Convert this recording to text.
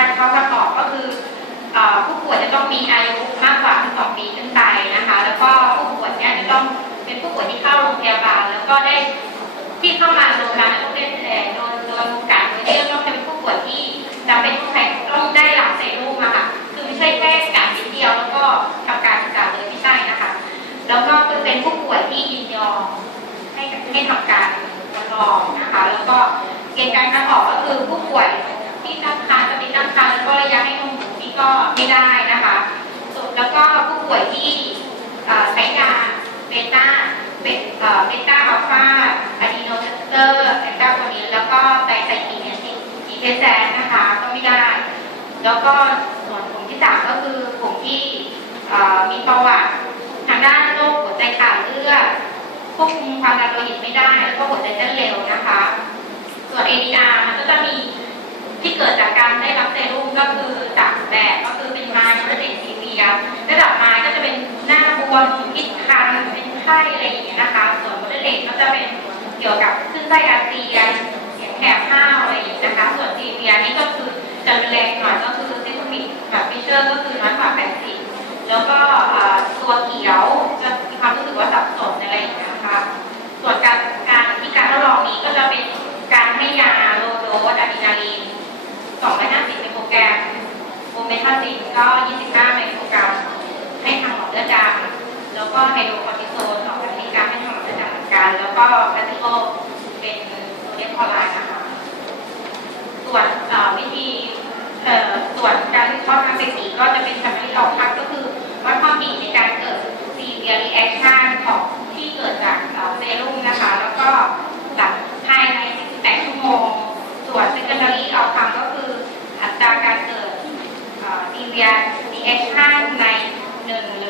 การเข้าประกอบก็คือผู้ป่วยจะต้องมีอายุมากกว่า 12 ปีขึ้นไปนะคะ แล้วก็ผู้ป่วยเนี่ยจะต้องเป็นผู้ป่วยที่เข้าโรงพยาบาลแล้วก็ได้ที่เข้ามาโรงพยาบาลต้องได้เอ่อโดนโดนการโดยที่ต้องเป็นผู้ป่วยที่จำเป็นต้องใช้ต้องได้รับเซรุ่มอะค่ะ คือไม่ใช่แค่การนิดเดียวแล้วก็ทำการกษาเลยไม่ใช่นะคะ แล้วก็เป็นผู้ป่วยที่ยินยอมให้ให้ทำการทดลองนะคะ แล้วก็เกณฑ์การคัดออกก็คือผู้ป่วย ที่ตั้งครรภ์จะมีตั้งครรภ์แล้วก็ระยะให้นมบุตรนี่ก็ไม่ได้นะคะส่วนแล้วก็ผู้ป่วยที่ใช้ยาเบต้าเบเอ่อเบต้าอัลฟาอะดีโนเซปเตอร์แอนตาโคนินแล้วก็ไตรไซคลินเนี่ยที่ที่เทสแซนนะคะก็ไม่ได้ แล้วก็ส่วนกลุ่มที่สามก็คือกลุ่มที่มีประวัติทางด้านโรคหัวใจขาดเลือดควบคุมความดันโลหิตไม่ได้ แล้วก็หัวใจเต้นเร็วนะคะ ส่วน ADR มันก็จะมีที่เกิดจากการได้รับเซรุ่มก็คือจากแบบก็คือเป็นมาเป็นเด็กซีเวียระดับมาก็จะเป็น หน้าบวมพิษคันเป็นไข้อะไรอย่างเงี้ยนะคะ ส่วนโมเดเล็กก็จะเป็นเกี่ยวกับคลื่นไส้อาเจียนเสียงแหบห้าวอะไรอย่างเงี้ยนะคะ ส่วนซีเวียนี่ก็คือจะรุนแรงหน่อยก็คือซิสมิกแบบฟิเชอร์ก็คือน้อยกว่า 80 แล้วก็ตัวเขียวจะมีความรู้สึกว่าสับสนอะไรอย่างเงี้ยนะคะ ส่วนการการที่การทดลองนี้ก็จะเป็นการให้ยาโลโดสอะดรีนาลีน250ไมโครแกรมโอเมทาซินก็25 ก็แพทิโอเป็นโซเดียมคลอไรด์นะคะส่วนวิธีส่วนการวิเคราะห์ทางเศรษฐีก็จะเป็นการวิเคราะห์พักก็คือวัดความถี่ในการเกิด severe reaction ของที่เกิดจากเซรุ่มนะคะ แล้วก็หลังภายใน 48 ชั่วโมง ส่วน secondary outcome ก็คืออัตราการเกิดเอ่อ severe reaction ใน1หรือ6ชั่วโมง